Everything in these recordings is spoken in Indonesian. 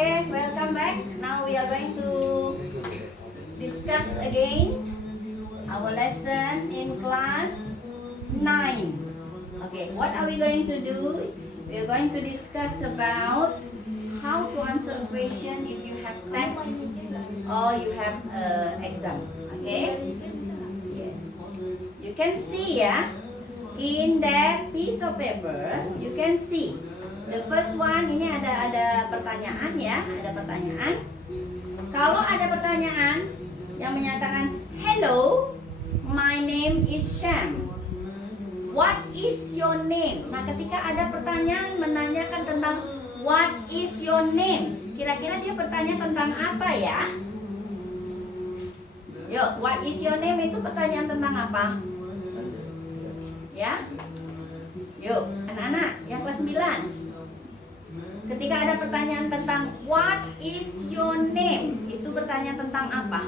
Okay, welcome back. Now we are going to discuss again our lesson in class 9. Okay, what are we going to do? We are going to discuss about how to answer a question if you have test or you have exam. Okay? Yes. You can see in that piece of paper, you can see the first one. Ini ada pertanyaan ada pertanyaan. Kalau ada pertanyaan yang menyatakan hello, my name is Sham. What is your name? Nah, ketika ada pertanyaan menanyakan tentang what is your name, kira-kira dia bertanya tentang apa ya? Yuk, what is your name itu pertanyaan tentang apa? Ya? Yuk, anak-anak yang kelas 9. Ketika ada pertanyaan tentang what is your name, itu bertanya tentang apa?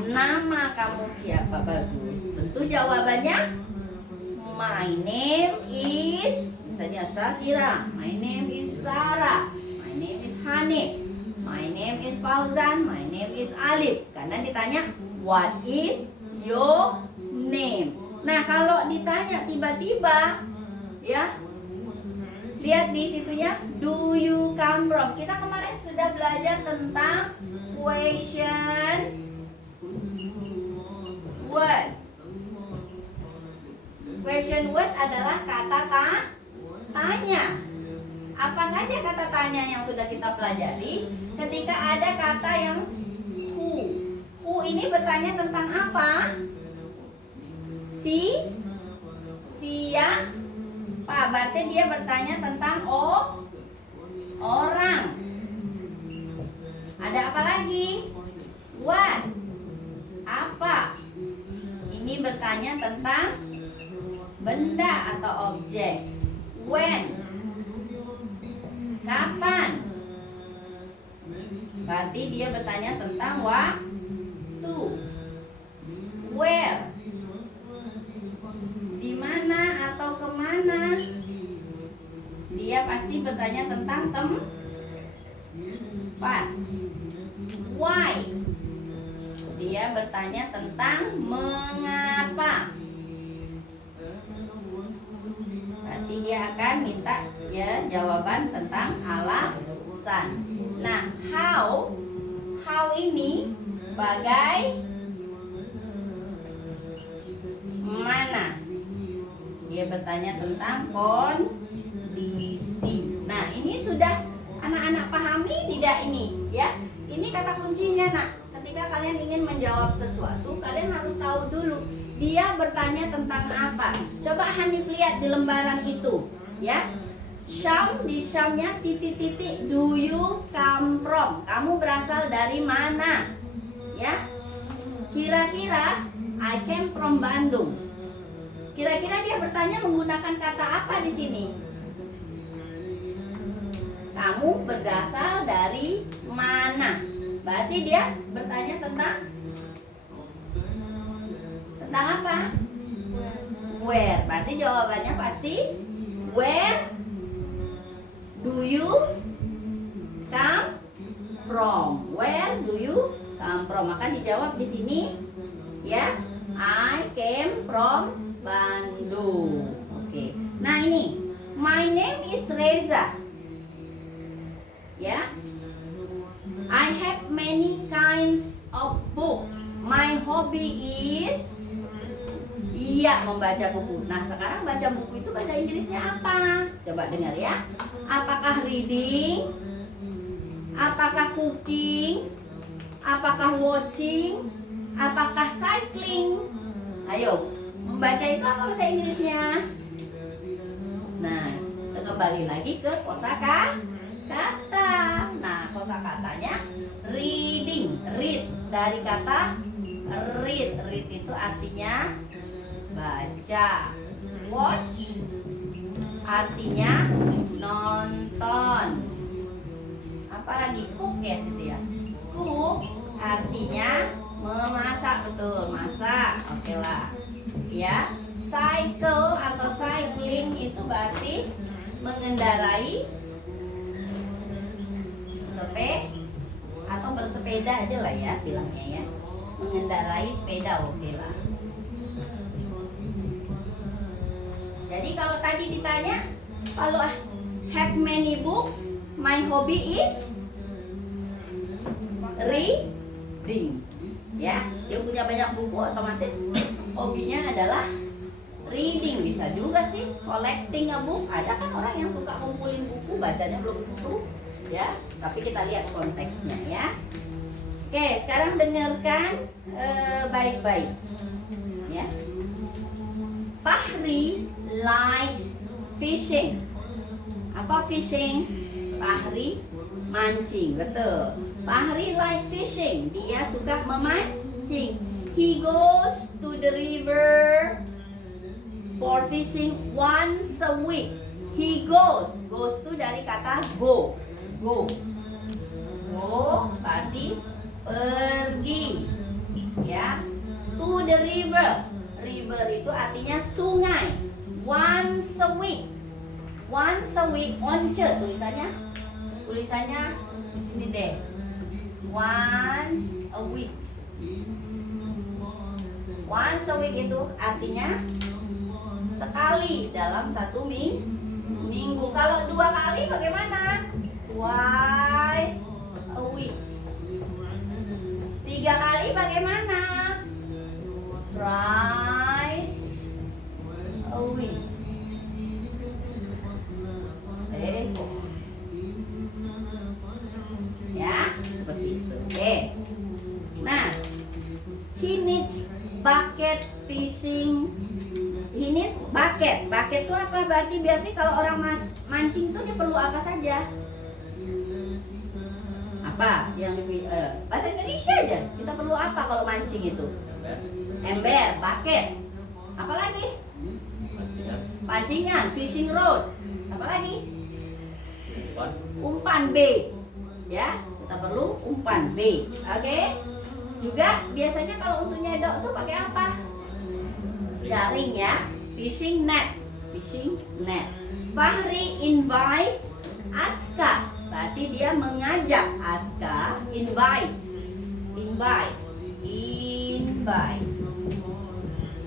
Nama kamu siapa? Bagus. Tentu jawabannya my name is, misalnya Syakira, my name is Sarah, my name is Hanif, my name is Fauzan, my name is Alif. Karena ditanya what is your name. Nah, kalau ditanya tiba-tiba lihat di situnya, do you come from? Kita kemarin sudah belajar tentang question word. Question word adalah kata tanya. Apa saja kata tanya yang sudah kita pelajari? Ketika ada kata yang who. Who ini bertanya tentang apa? Siapa? Berarti dia bertanya tentang orang. Ada apa lagi? What? Apa? Ini bertanya tentang benda atau objek. When? Kapan? Berarti dia bertanya tentang waktu. Where? Di mana atau kemana? Dia pasti bertanya tentang tempat. Why? Dia bertanya tentang mengapa. Berarti dia akan minta jawaban tentang alasan. Nah, how ini bagaimana? Dia bertanya tentang kondisi. Nah, ini sudah anak-anak pahami tidak ini? Ya, ini kata kuncinya, nak. Ketika kalian ingin menjawab sesuatu, kalian harus tahu dulu dia bertanya tentang apa. Coba Hanif lihat di lembaran itu, ya. Syam, di Syamnya titik-titik, do you come from? Kamu berasal dari mana? Ya. Kira-kira I came from Bandung. Kira-kira dia bertanya menggunakan kata apa di sini? Kamu berasal dari mana? Berarti dia bertanya tentang apa? Where. Berarti jawabannya pasti where do you come from? Where do you come from? Maka dijawab di sini, ya. I came from Bandung. Oke. Nah, ini my name is Reza. Ya. I have many kinds of book. My hobby is membaca buku. Nah, sekarang baca buku itu bahasa Inggrisnya apa? Coba dengar ya. Apakah reading? Apakah cooking? Apakah watching? Apakah cycling? Ayo, membaca itu apa bahasa Inggrisnya? Nah, kita kembali lagi ke kosakata. Nah, kosakatanya reading. Read dari kata read. Read itu artinya baca. Watch artinya nonton. Apalagi cook ya situ ya. Cook artinya memasak, betul, masak. Oke lah. Ya. Cycle atau cycling itu berarti mengendarai bersepeda aja lah ya bilangnya ya. Mengendarai sepeda oke lah. Jadi kalau tadi ditanya, kalau have many book, my hobby is reading. Ya, dia punya banyak buku, otomatis hobinya adalah reading. Bisa juga sih collecting a book. Ada kan orang yang suka kumpulin buku, bacanya belum tentu ya, tapi kita lihat konteksnya ya. Oke, sekarang dengarkan baik-baik ya. Fahri likes fishing. Apa fishing? Fahri mancing, betul. Fahri like fishing. Dia suka memancing. He goes to the river for fishing once a week. He goes. Goes itu dari kata go. Go. Go berarti pergi. Ya. To the river. River itu artinya sungai. Once a week. Once a week. Once tulisannya. Tulisannya di sini deh. Once a week. Once a week itu artinya sekali dalam satu minggu. Kalau 2 kali bagaimana? Twice a week. 3 kali bagaimana? Thrice a week. Ya, seperti itu. Oke. Nah, he needs bucket fishing. He needs bucket. Bucket itu apa? Berarti biasanya kalau orang mancing tuh dia perlu apa saja? Apa yang bahasa Indonesia aja. Kita perlu apa kalau mancing itu? Ember, bucket. Apa lagi? Pancingan, fishing rod. Apa lagi? Umpan bait. Ya, kita perlu umpan bait. Oke? Juga biasanya kalau untuk nyedok tuh pakai apa? Jaring ya, fishing net. Fishing net. Fahri invites Aska. Berarti dia mengajak Aska. Invite.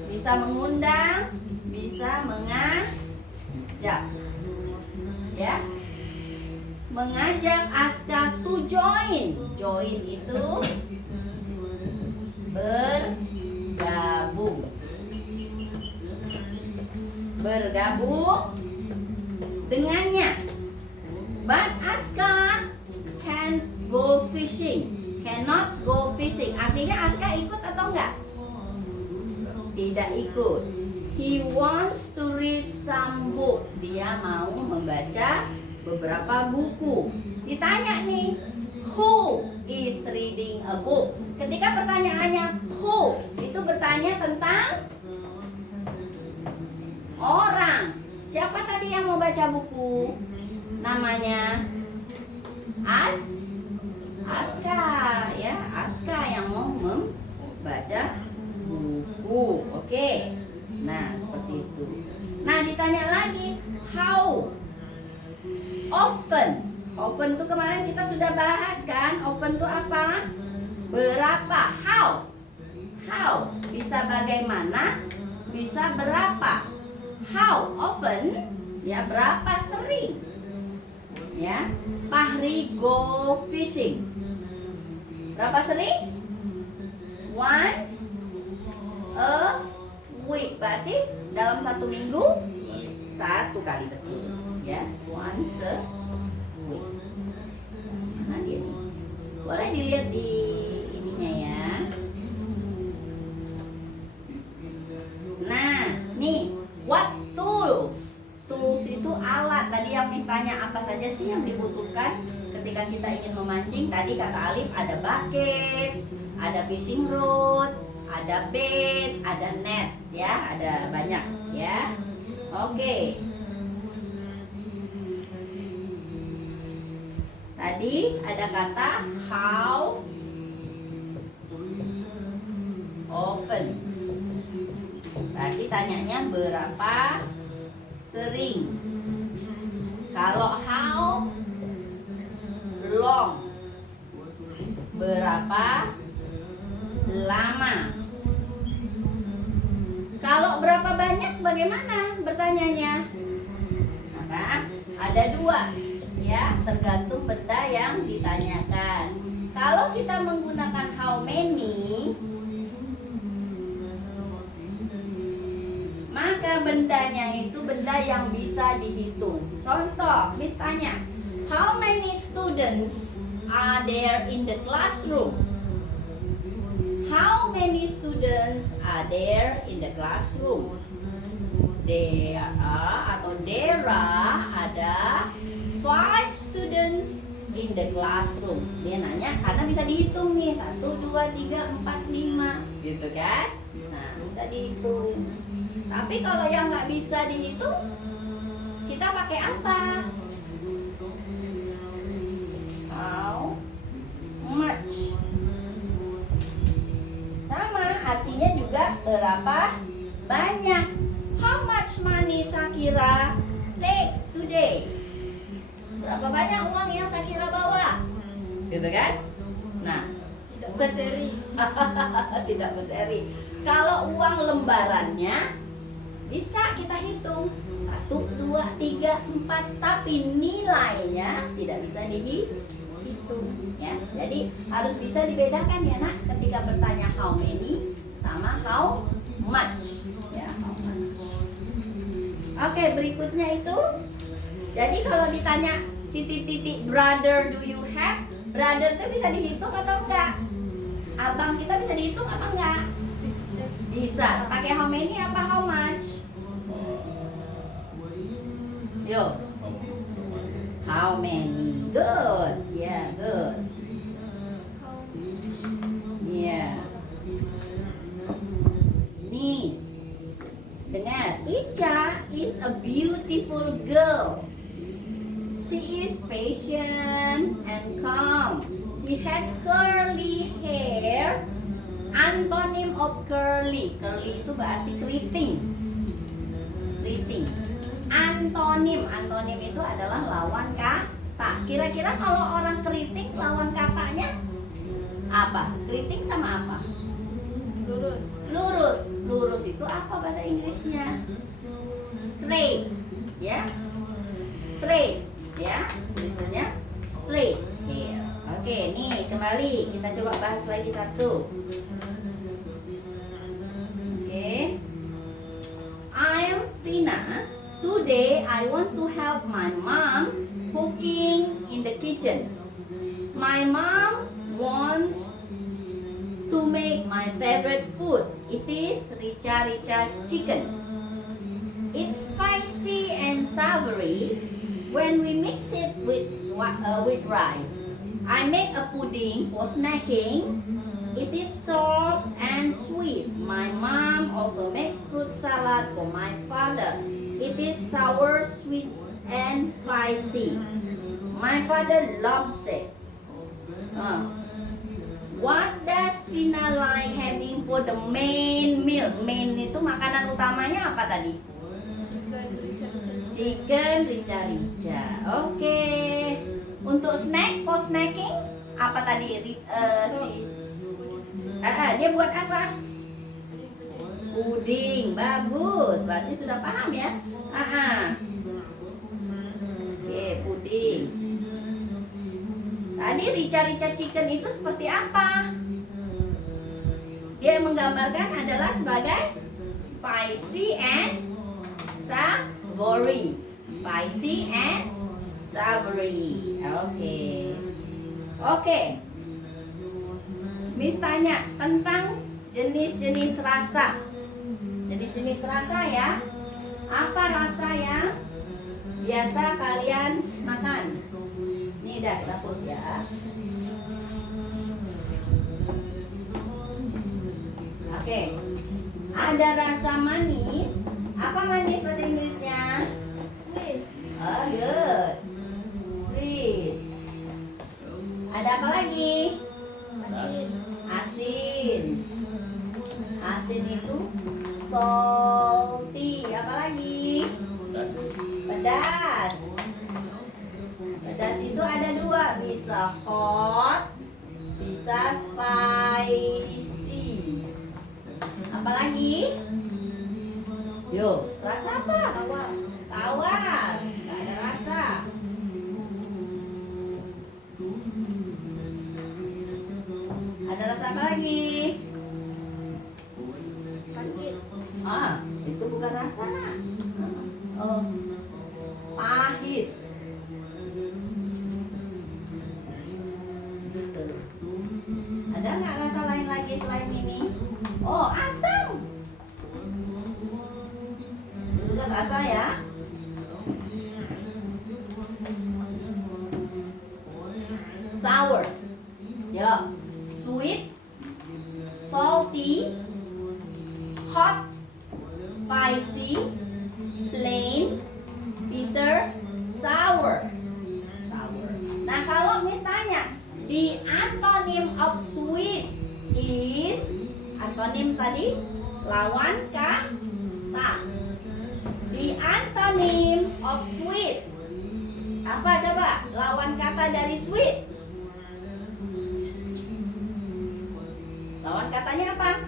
Bisa mengundang, bisa mengajak. Ya. Mengajak Aska to join. Join itu bergabung dengannya. But Aska can't go fishing. Cannot go fishing. Artinya Aska ikut atau enggak? Tidak ikut. He wants to read some book. Dia mau membaca beberapa buku. Ditanya nih, who is reading a book? Ketika pertanyaannya who, itu bertanya tentang orang. Siapa tadi yang mau baca buku? Namanya Aska ya, Aska yang mau membaca buku. Oke. Nah, seperti itu. Nah, ditanya lagi, how often. Often itu kemarin kita sudah bahas kan? Often itu apa? Berapa? How bisa bagaimana? Bisa berapa? How often? Ya, berapa sering? Ya, Fahri go fishing. Berapa sering? Once a week. Berarti dalam 1 minggu 1 kali, betul. Ya, once a week. Mana dia nih? Boleh dilihat di ininya ya. Nah, nih, what tools? Tools itu alat. Tadi yang Miss tanya apa saja sih yang dibutuhkan ketika kita ingin memancing. Tadi kata Alif ada bucket, ada fishing rod, ada bait, ada net, ya, ada banyak, ya. Oke. Tadi ada kata how often. Berarti tanyanya berapa sering. Kalau how long, berapa pertanyaannya? Maka ada dua, ya, tergantung benda yang ditanyakan. Kalau kita menggunakan how many, maka bendanya itu benda yang bisa dihitung. Contoh, Miss tanya, how many students are there in the classroom? How many students are there in the classroom? There are ada 5 students in the classroom. Dia nanya karena bisa dihitung nih, 1, 2, 3, 4, 5, gitu kan? Nah, bisa dihitung. Tapi kalau yang nggak bisa dihitung, kita pakai apa? How much? Sama, artinya juga berapa banyak. How much money Shakira takes today? Berapa banyak uang yang Shakira bawa? Gitu kan? Nah, Tidak berseri. tidak berseri. Kalau uang lembarannya bisa kita hitung 1, 2, 3, 4, tapi nilainya tidak bisa dihitung, ya. Jadi harus bisa dibedakan ya nak, ketika bertanya how many sama how much, ya, how much. Oke, berikutnya itu, jadi kalau ditanya titik-titik brother do you have, brother itu bisa dihitung atau enggak? Abang kita bisa dihitung apa enggak? Bisa. Pakai how many apa how much? Yo. How many? Good. Yeah, good. Yeah. Nih. Dengar. Ica is a beautiful girl. She is patient and calm. She has curly hair. Antonym of curly. Curly itu berarti keriting. Keriting. Antonym itu adalah lawan kata. Kira-kira kalau orang keriting lawan katanya apa? Keriting sama apa? Lurus. Lurus. Lurus itu apa bahasa Inggrisnya? Straight, ya. Straight, ya. Tulisannya straight hair. Oke, nih kembali kita coba bahas lagi satu. Oke. I am Vina. Today I want to help my mom cooking in the kitchen. My mom wants to make my favorite food. It is rica-rica chicken. It's spicy and savory when we mix it with rice. I make a pudding for snacking. It is soft and sweet. My mom also makes fruit salad for my father. It is sour, sweet, and spicy. My father loves it. What does Vina like having for the main meal? Main itu makanan utamanya apa tadi? Chicken rica-rica. Oke. Untuk snack, post snacking apa tadi? Dia buat apa? Puding. Bagus. Berarti sudah paham ya? Oke, puding. Tadi rica-rica chicken itu seperti apa? Dia menggambarkan adalah sebagai spicy and savory. Spicy and savory. Oke. Miss tanya tentang jenis-jenis rasa. Jenis-jenis rasa ya. Apa rasa yang biasa kalian makan? Ini dah kita hapus ya. Oke. Ada rasa manis. Apa manis bahasa Inggrisnya? Sweet. Oh, good. Sweet. Ada apa lagi? Asin. Asin. Asin itu salty. Apa lagi? Pedas. Pedas itu ada dua, bisa hot, bisa spicy. Apa lagi? Yo, Rasa apa? Tawar. Tawar. Nggak ada rasa. Ada rasa apa lagi? Sakit. Ah, itu bukan rasa nak. Oh, pahit. Gitu. Ada nggak rasa lain lagi selain ini? Oh, asam. Itu kan rasa ya. Sour. Ya, sweet, salty, hot, spicy, plain, bitter, sour. Sour. Nah, kalau misalnya the antonym of sweet is, antonym tadi lawan kata. The antonym of sweet. Apa coba lawan kata dari sweet? Lawan katanya apa?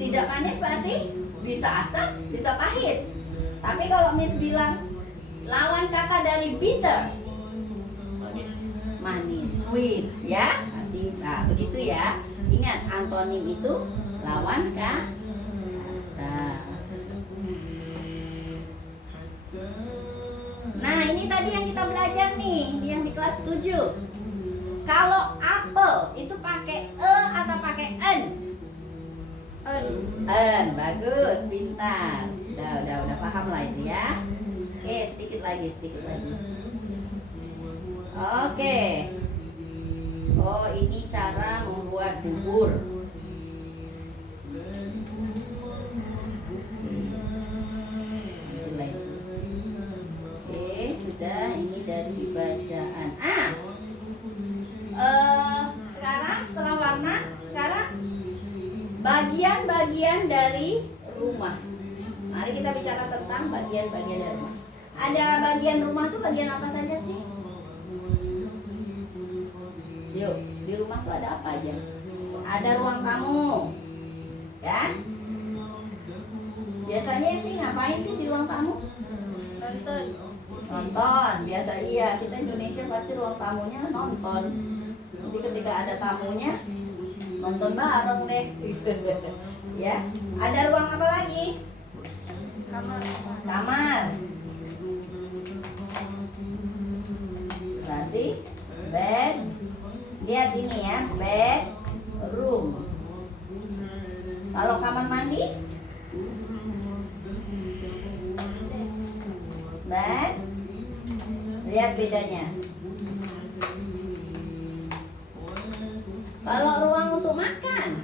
Tidak manis berarti bisa asam, bisa pahit. Tapi kalau Miss bilang lawan kata dari bitter, manis, sweet, ya. Nanti nah, begitu ya. Ingat antonim itu lawan kata. Nah, ini tadi yang kita belajar nih, yang di kelas 7. Kalau apel itu pakai e atau pakai en? En, bagus, pintar. Udah paham lah itu ya. Oke, sedikit lagi. Oke. Oh, ini cara membuat bubur. Oke, sudah. Ini dari bacaan. Sekarang setelah warna, sekarang bagian-bagian dari rumah. Mari kita bicara tentang bagian-bagian dari rumah. Ada bagian rumah tuh bagian apa saja sih? Yuk, di rumah tuh ada apa aja? Ada ruang tamu, ya? Biasanya sih ngapain sih di ruang tamu? Nonton. Biasa iya, kita Indonesia pasti ruang tamunya nonton. Jadi ketika ada tamunya nonton bareng deh. Ya, ada ruang apa lagi? Kamar. Berarti bed. Lihat ini ya, bed, room. Kalau kamar mandi? Bed. Lihat bedanya. Kalau ruang untuk makan?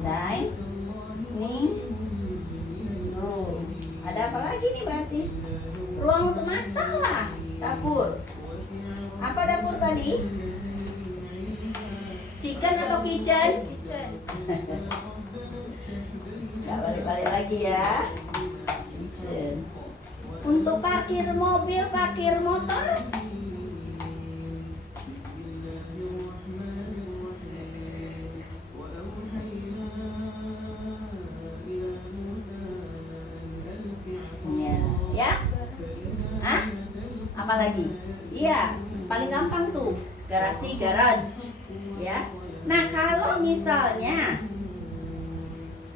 Dining room. Ada apa lagi nih berarti? Ruang untuk masak lah. Dapur. Apa dapur tadi? Chicken atau kitchen? Gak balik-balik lagi ya. Kitchen. Untuk parkir mobil, parkir motor? Ya? Hah? Apa lagi? Iya, paling gampang tuh. Garasi, garage. Ya. Nah, kalau misalnya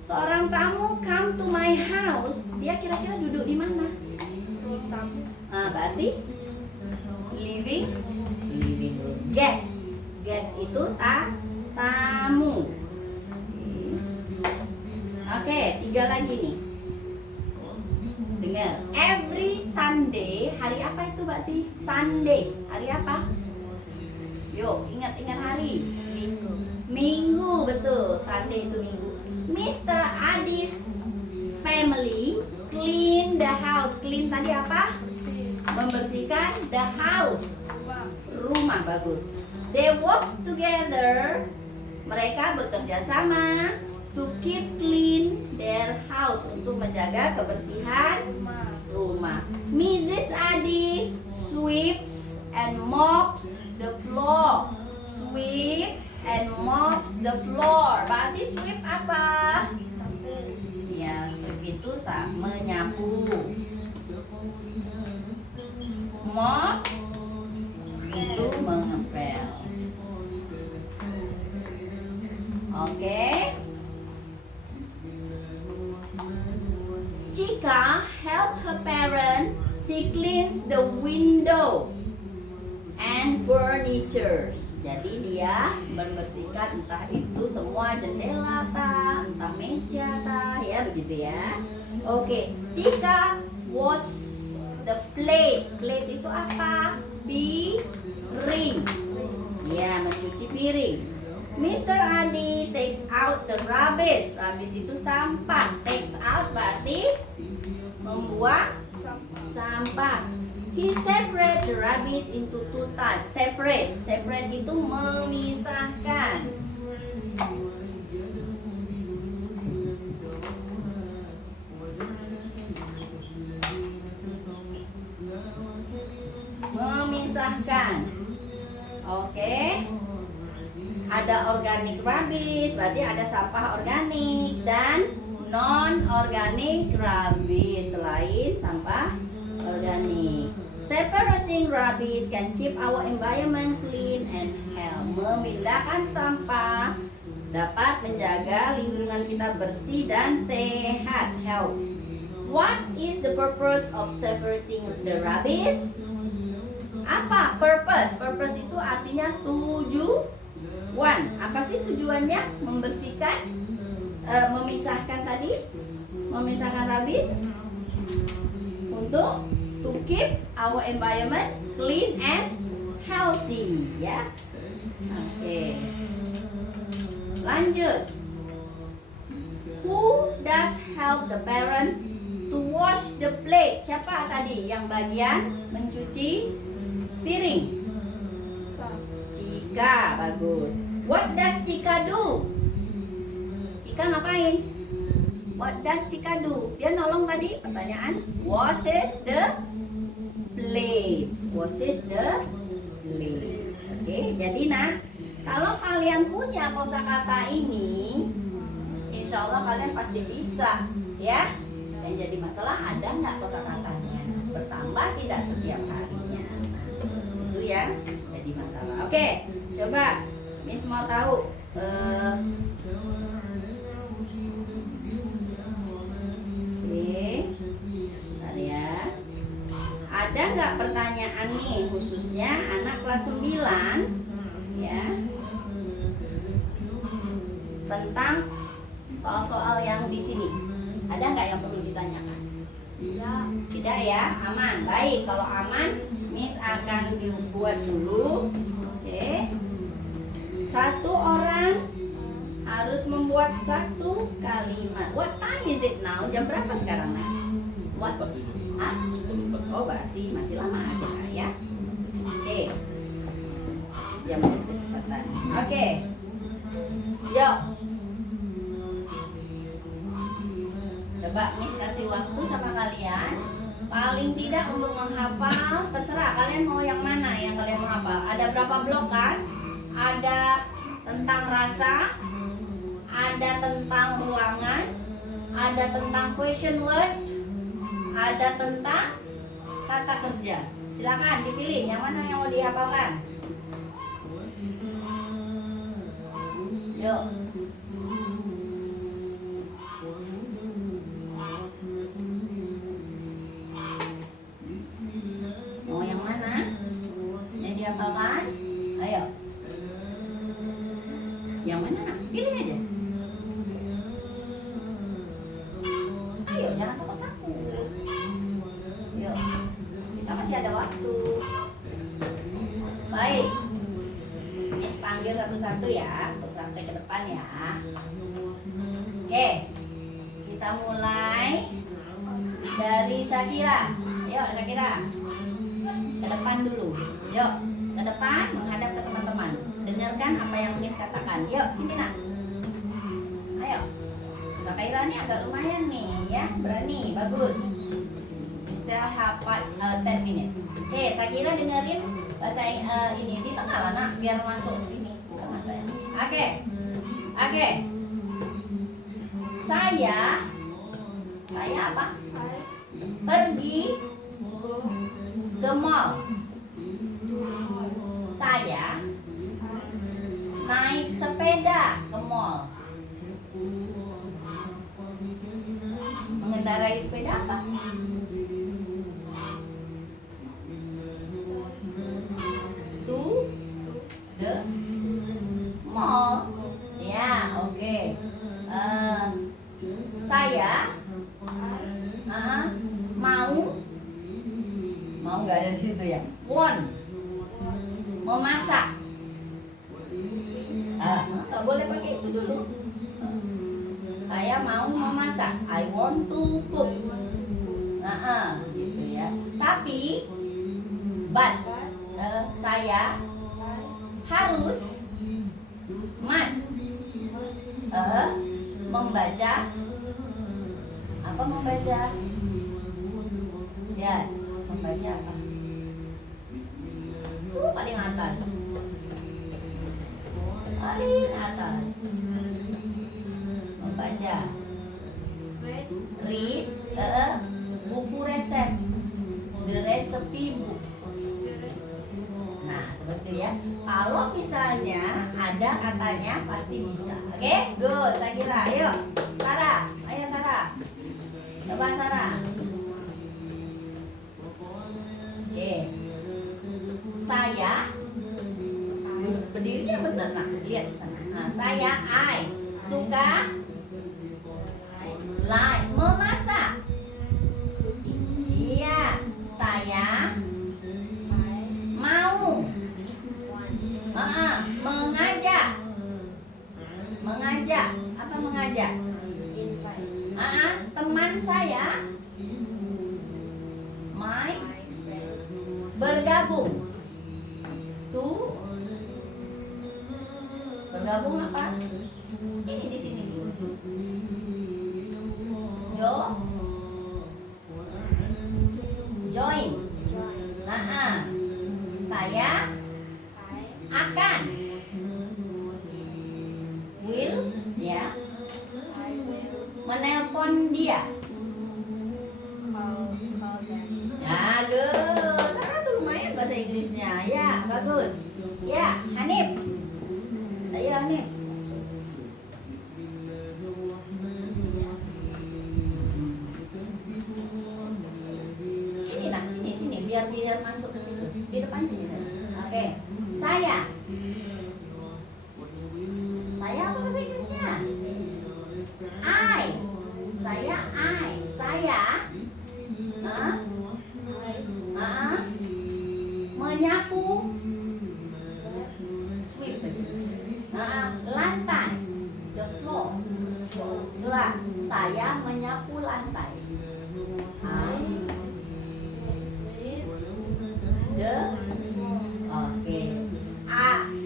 seorang tamu come to my house, dia kira-kira duduk di mana? Ruang tamu. Nah, berarti living room. Guest itu tamu. Oke, 3 lagi nih. Dengar. Every Sunday, hari apa itu berarti? Sunday. Hari apa? Yuk, ingat hari. Minggu, betul. Sunday itu minggu. Mr. Adi's family clean the house. Clean tadi apa? Membersihkan the house. Rumah, bagus. They work together. Mereka bekerja sama to keep clean their house, untuk menjaga kebersihan rumah. Mrs. Adi sweeps and mops the floor. Sweep and mops the floor. Berarti sweep apa? Sapu. Ya, sweep itu menyapu. Mop itu mengepel. Oke. Chica help her parent. She cleans the window and furniture. Jadi dia membersihkan entah itu semua jendela tah, entah meja tah, ya begitu ya. Oke, Tika wash the plate. Plate itu apa? Piring. Ya, mencuci piring. Mr. Adi takes out the rubbish. Rubbish itu sampah. Takes out berarti membuang sampah. He separate the rubbish into two types. Separate. Separate itu memisahkan. Memisahkan. Oke. Ada organic rubbish, berarti ada sampah organik dan non organic rubbish selain sampah organik. Separating rubbish can keep our environment clean and healthy. Memindahkan sampah dapat menjaga lingkungan kita bersih dan sehat. Health. What is the purpose of separating the rubbish? Apa purpose? Purpose itu artinya tujuan. Apa sih tujuannya? Membersihkan, memisahkan tadi, memisahkan rubbish untuk to keep our environment clean and healthy, ya. Oke. Lanjut. Who does help the parent to wash the plate? Siapa tadi yang bagian mencuci piring? Cika, bagus. What does Cika do? Cika ngapain? What does Cika do? Dia nolong tadi, pertanyaan. Washes the plates. Washes the plates. Oke, jadi kalau kalian punya kosakata ini, insya Allah kalian pasti bisa, ya. Yang jadi masalah ada nggak kosakatanya? Bertambah tidak setiap harinya. Itu yang jadi masalah. Oke, coba Miss mau tahu. Bentar ya. Ada nggak pertanyaan nih khususnya anak kelas 9 ya, tentang soal-soal yang di sini? Ada nggak yang perlu ditanyakan? Tidak ya, aman. Baik, kalau aman, Miss akan dibuat dulu. Oke. Satu orang harus membuat satu kalimat. What time is it now? Jam berapa sekarang, Nak? What? Hah? Oh, berarti masih lama kita ya. Oke. Jam Miss kecepatan. Oke. Yuk. Coba Miss kasih waktu sama kalian. Paling tidak untuk menghafal, terserah kalian mau yang mana yang kalian mau hafal. Ada berapa blok kan? Ada tentang rasa, ada tentang ruangan, ada tentang question word, ada tentang kata kerja. Silakan dipilih yang mana yang mau dihafalkan. Yuk. Mau yang mana? Yang dihafalkan? Ayo. Yang mana, Nak? Pilih aja. Ayo, jangan takut-takut. Yuk. Kita masih ada waktu. Baik. Miss panggil satu-satu ya untuk praktek ke depan ya. Oke. Kita mulai dari Syakira. Yuk, Syakira. Ke depan dulu. Yuk, ke depan menghadap ke teman-teman. Dengarkan apa yang Miss katakan. Yuk, sini Nak. Ayo. Kak Kaira ini agak lumayan nih ya. Berani, bagus. We still have 10 minutes. Oke, Syakira dengerin bahasa ini di tengah lah nak, biar masuk ini bukan masa ya. Oke. Saya apa? Pergi ke mall. Saya naik sepeda ke mall. Mengendarai sepeda apa? To the mall. Ya, oke. Saya mau nggak ada di situ ya? Memasak. Nggak boleh pakai itu dulu. Saya mau memasak. I want to cook. Gitu ya. Tapi, but saya harus membaca. Apa membaca? Ya, membaca apa? Paling atas. Membaca. Read buku resep. The recipe book. Nah, seperti itu ya. Kalau misalnya ada katanya pasti bisa. Oke, good. Saya kira. Ayo, Sarah. Coba Sarah. Oke. Saya berdirinya benar nak. Lihat di sana. Nah, saya suka memasak. Iya, saya mau mengajak. Apa mengajak? Teman saya bergabung. Bergabung apa? Ini di sini di ujung. Join. Saya akan ya menelpon dia. Ya, good. Sana tuh lumayan bahasa Inggrisnya. Ya, bagus. Ya, Hanif. Ayo Hanif. Sini biar masuk ke situ. Di depan sini. Oke. Saya apa bahasa Inggrisnya? Saya menyapu sweep lantai, the floor. Coba, saya menyapu lantai. Oke.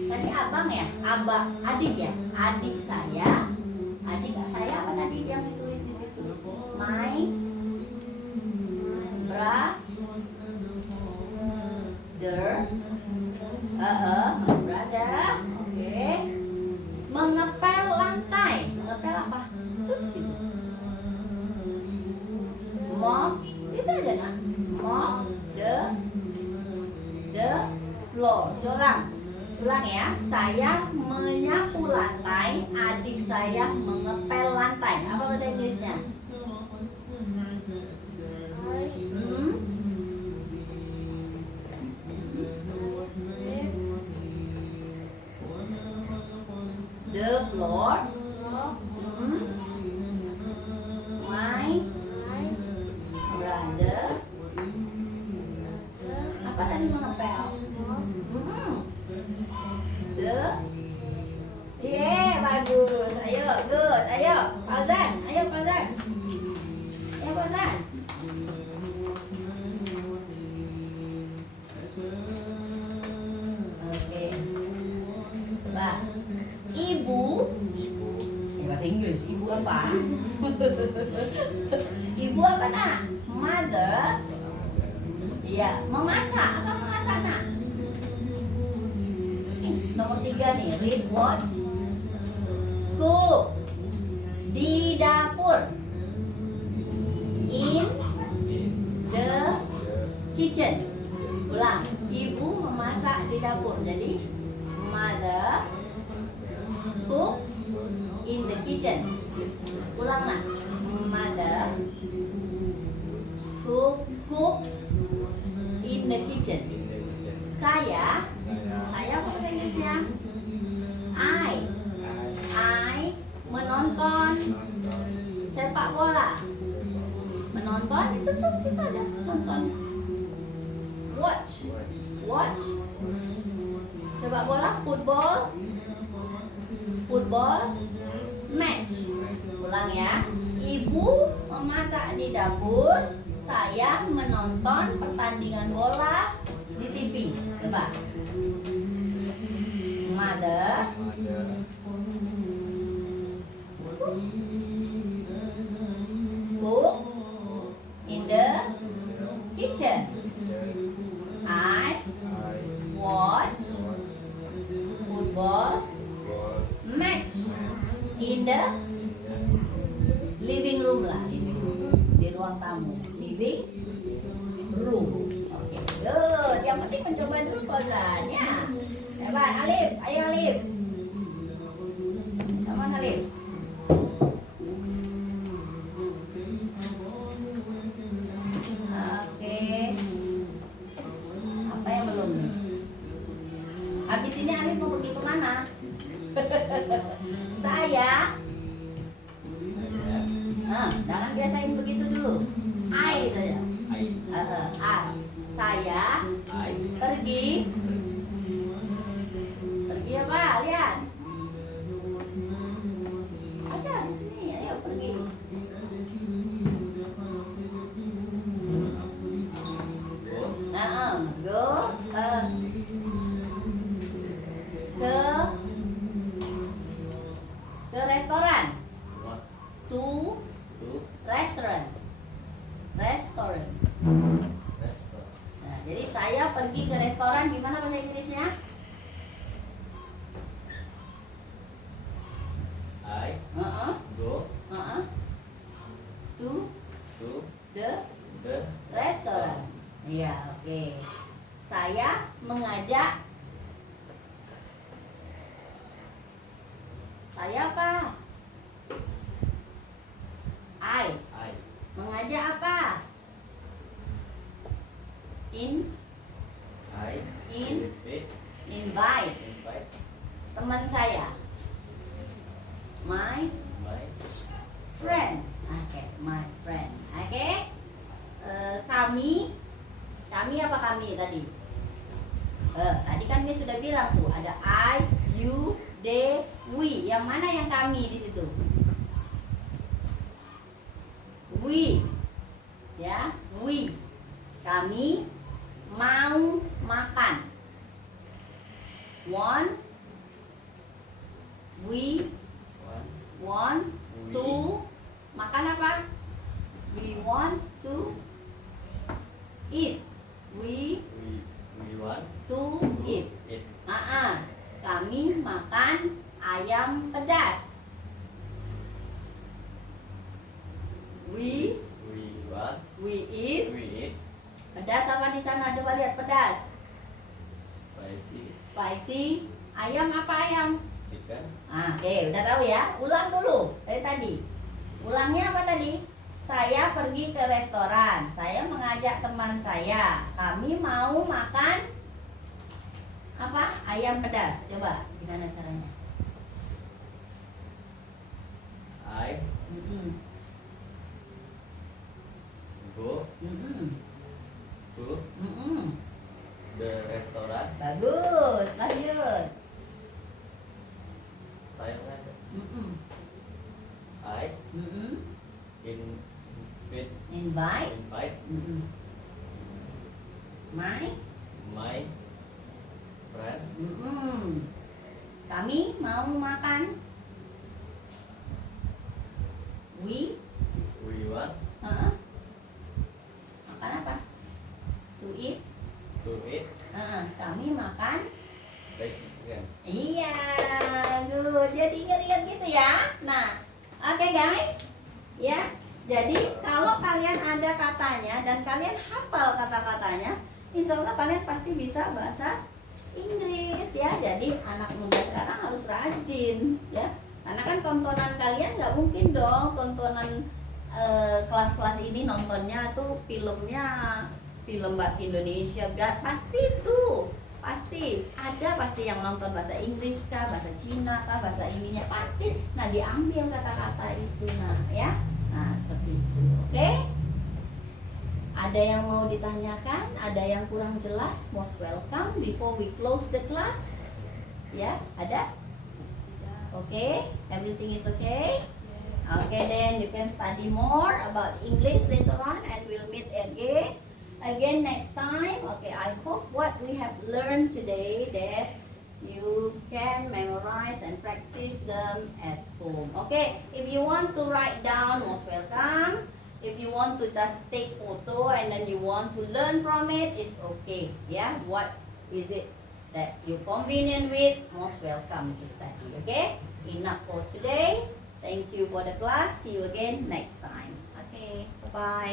Tadi abang ya? Adik ya? Adik saya apa tadi yang ditulis di situ? My brother. My brother. Oke. Mengepel lantai. Mengepel apa? Itu di situ. Mop. Itu ada nak. Mop the floor. Ulang ya. Saya menyapu lantai, adik saya mengepel lantai. Apa bahasa Inggrisnya? The floor. My brother. Apa tadi mengepel? Bagus. Ayo, good. Ayo, Fauzan. Oke. Coba. Ibu. Ya, bahasa Inggris. Ibu apa? Ibu apa nak? Mother. Iya, memasak. Apa memasak nak? Nomor 3 nih, read, watch. Cook. Di dapur. In the kitchen. Ulang. Ibu memasak di dapur. Jadi mother cooks in the kitchen. Ulanglah. Mother cooks in the kitchen. Saya apa bahasa Inggrisnya? I menonton sepak bola. Menonton itu terus kita ada nonton. Watch sepak bola, football match. Ulang ya. Ibu memasak di dapur, saya menonton pertandingan bola di TV. Coba. Mother cook in the kitchen. I watch football match in the living room lah, di ruang tamu, living room. Oke, good. Yang penting mencoba dulu pelajarannya. Hebat, Alif. Ayo Alif. Sama Alif. Oke. Apa yang belum nih? Habis ini Alif mau pergi kemana? Saya. Jangan biasain begitu dulu. I saja. Saya pergi apa? Lihat. Ada di sini. Ayo pergi. Go ke restoran. To restaurant. Nah, jadi saya pergi ke restoran. Gimana bahasa Inggrisnya? Go To the restaurant. Iya, oke. Saya mengajak. Saya apa? I mengajak apa? Invite teman saya. My friend. Oke, my friend. Oke. Kami apa kami tadi? Tadi kan ini sudah bilang tuh ada I, you, they, we. Yang mana yang kami di situ? We. Ya, we. Kami mau makan. We want to makan apa? We want to eat. We want to eat. Kami makan ayam pedas. We eat. Pedas apa di sana? Coba lihat pedas. Spicy. Ayam apa ayam? Chicken. Oke, udah tahu ya. Ulang dulu dari tadi. Ulangnya apa tadi? Saya pergi ke restoran. Saya mengajak teman saya. Kami mau makan apa? Ayam pedas. Coba, gimana caranya? Go to the restaurant. Bagus, lanjut. Saya mengajak. Invite. My friend. Kami mau makan. We want makan apa? To eat. to eat Kami makan. chicken. Oke guys, ya. Jadi kalau kalian ada katanya dan kalian hafal kata-katanya, insya Allah kalian pasti bisa bahasa Inggris ya. Jadi anak muda sekarang harus rajin ya. Karena kan tontonan kalian nggak mungkin dong tontonan kelas-kelas ini nontonnya tuh filmnya film Indonesia, pasti tuh pasti ada yang nonton bahasa Inggris kah, bahasa Cina kah, bahasa ininya pasti. Nah diambil kata-kata itu, nah ya, nah seperti itu. Oke? Ada yang mau ditanyakan, ada yang kurang jelas, most welcome before we close the class. Ya, ada? Oke, everything is okay? Okay, then you can study more about English later on and we'll meet again next time. Okay, I hope what we have learned today that you can memorize and practice them at home. Okay, if you want to write down, most welcome. If you want to just take photo and then you want to learn from it, it's okay. Yeah, what is it that you convenient with, most welcome to study. Okay, enough for today. Thank you for the class. See you again next time. Okay, bye-bye.